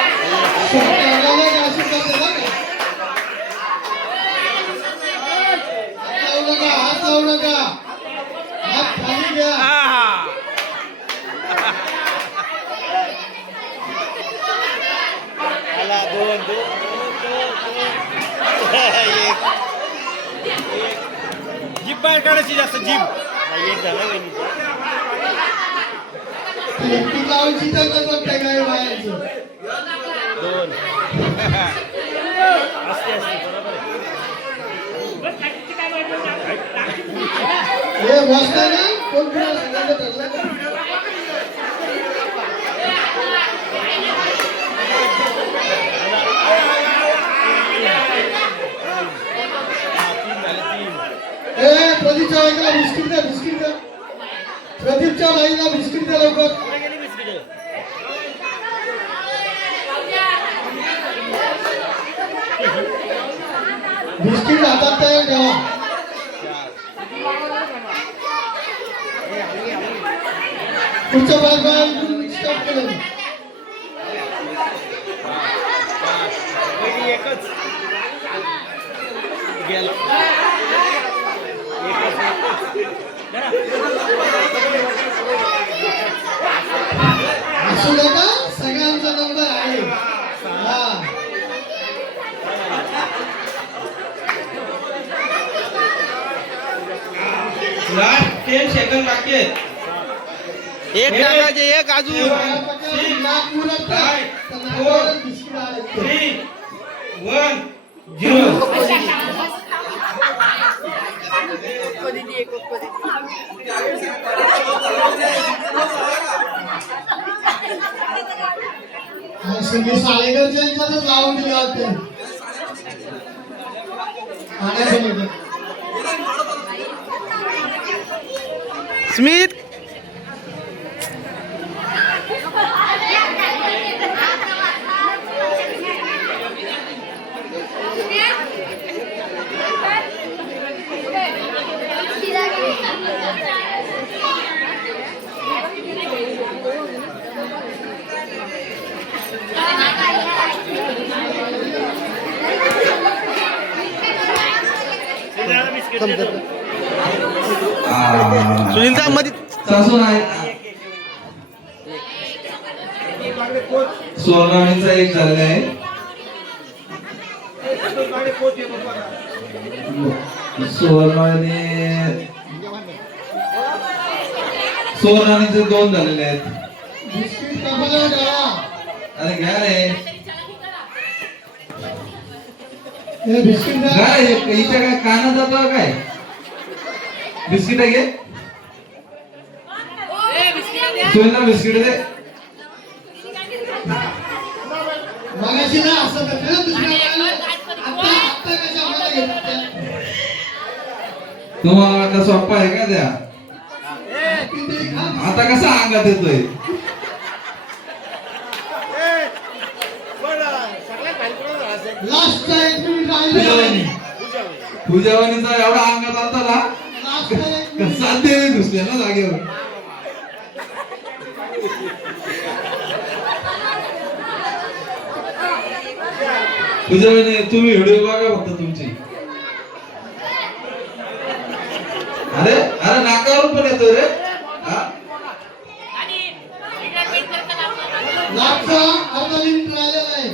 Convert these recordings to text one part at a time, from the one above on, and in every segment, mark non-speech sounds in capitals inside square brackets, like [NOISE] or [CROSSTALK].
सरकारला नाही का अशी पद्धत आहे का? हात लावू नका हात लावू नका हात खाली घ्या आला दोन दोन दोन दोन एक जीप बाहेर काढायची जास्त जीप नाही, एक झाला लावायची तर कसं काय काय व्हायचं दोन. असते असते बरोबर आहे हे बसता ना? कोण कोणाला सांगायचं ठरलं का? तीन झाले तीन ए प्रदीपच्या बाईला बिस्किट द्या बिस्किट द्या प्रदीपच्या बाईला बिस्किट द्या लवकर. बिस्किट हातात तयार ठेवा पुढच्या बाय बाय केलं एकच गेलो असू दे का सगळ्यांचा नंबर आहे. हा. लास्ट टेन सेकंड बाकी आहेत. एक टाकायचे एक अजून. थ्री वन झिरो सगळे सालेकरच्या यांच्यातच लावून दिले होते पाण्याचे स्मित सुनीलचा मध्ये सासून आहे. सोनालीचा एक झालेला आहे. सोनाने सोनालीचे दोन झालेले आहेत. अरे घ्या रे हे बिस्किट द्या काय हे? हिच्या काय काना जातो काय? बिस्किट घे. सोनीला बिस्किट दे. मगाशी ना असं तुम्हाला वाटलं सोप्पा आहे का त्या? आता कसा अंगात येतोय लास्टचा एक मिनिट पूजा वहिनी तुझ्या वाणीचा एवढा अंगात आलता ना? साध्य घुसले ना जागेवर. तुझ्या वाणी तुम्ही व्हिडिओ बघा फक्त तुमची. अरे अरे नाकावरून पण येतो रे हा? लास्टचा अर्धा मिनिट राहिलेला आहे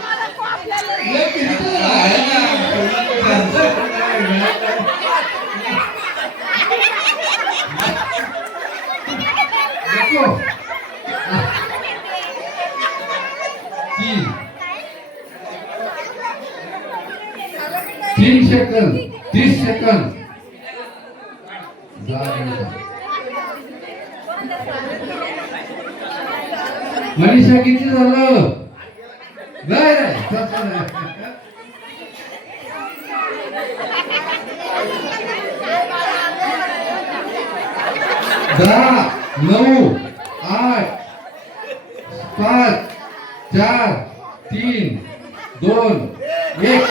एक मिनिट आहे ना. नको. तीन तीन सेकंद तीस सेकंद मनीषा किती झालं नाही नाही. दहा नऊ आठ पाच चार तीन दोन एक.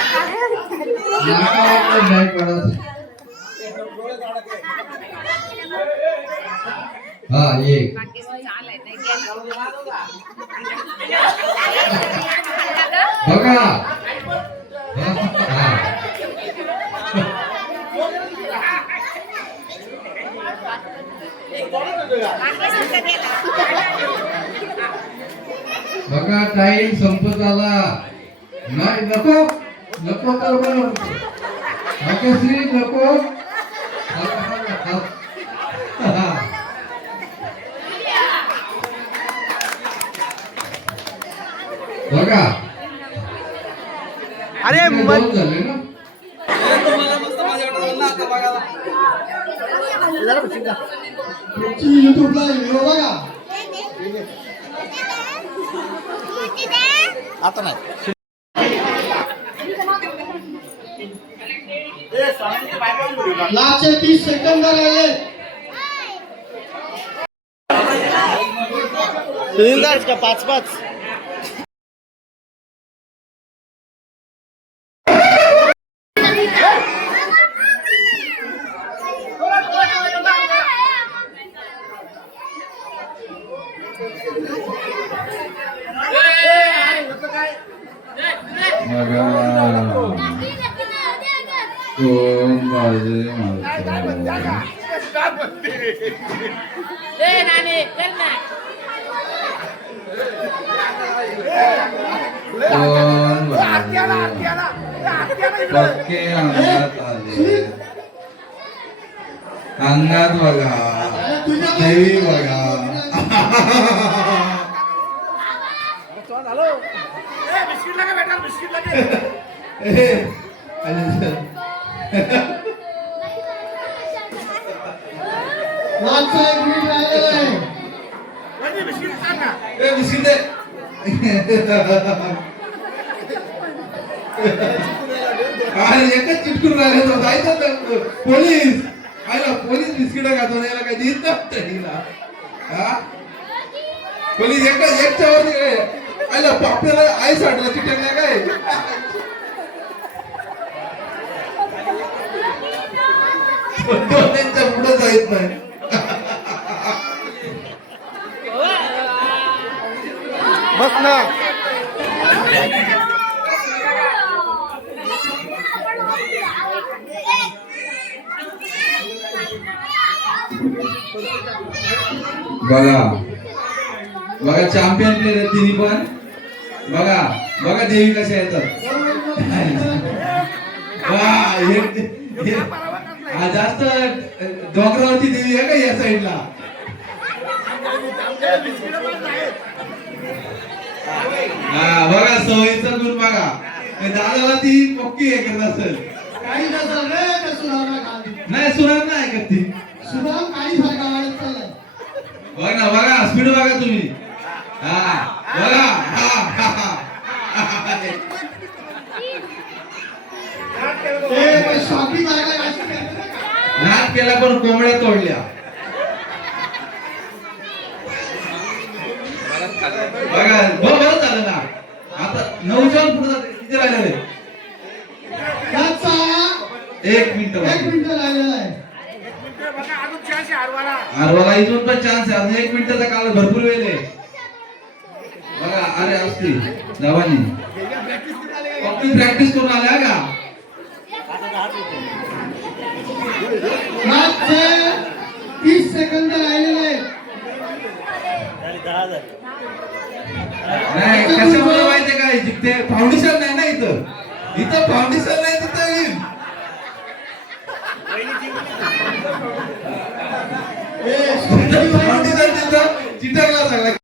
पडत. हा एक. बघा. बघा टाईम संपत आला. नाही नको. नको तर नको श्री नको. बघा. अरे दोन झाले ना? तुमची युट्यूबला व्हिडिओ बघा. आता नाही. लास्टचे तीस सेकंद राहिले सुनील का? पाच पाच बघा दोन बाजू मारतो. दोन बाजू. पक्के अंगात आले अंगात बघा देवी बघा ए, बिस्किट सर. लास्टचा एक मिनिट राहिलेला आहे. ए, बिस्किट दे. अरे एकच चिटकून राहिले तो जायचं पोलीस. आयला पोलीस बिस्किट खातो याला काय देत हिला. हा? पोलीस एकच एकच्या वर आयला पापड्याला आई साठला चिटकल्या काय? त्यांच्या पुढे जायत नाही. बस ना. बघा. बघा चॅम्पियन प्लेअर तिन्ही पण. बघा बघा देवी कशा येतात. [LAUGHS] वा, हा, जास्त डोंगरावरती देवी आहे का या साईडला? हा बघा सवयीचा गुण बघा. दादाला ती पक्की हे करत असेल. काही नसेल रे ते सुधारणा खाली. नाही नाही ऐकत ती सुधाम काही सारखा वाढत चाललाय. बघ ना बघा स्पीड बघा तुम्ही. हा बघा हा, हा, हा. ते शॉपिंग नाद केला पण कोंबड्या तोडल्या. बघा हो बरं झालं ना. आता नऊ जण पुढे किती एक मिनिट एक. मिनिट राहिलेला आहे. अरवाला इथून पण चान्स आहे. अजून एक मिनिटाचा काल भरपूर वेळ आहे. बघा अरे असते जवानी. फक्त प्रॅक्टिस करून आल्या का? लास्टचे तीस सेकंद राहिलेले नाही कशामुळे माहितीये काय जिथे फाउंडेशन नाही ना इथं? इथं फाउंडेशन नाही तिथं येईल. वाली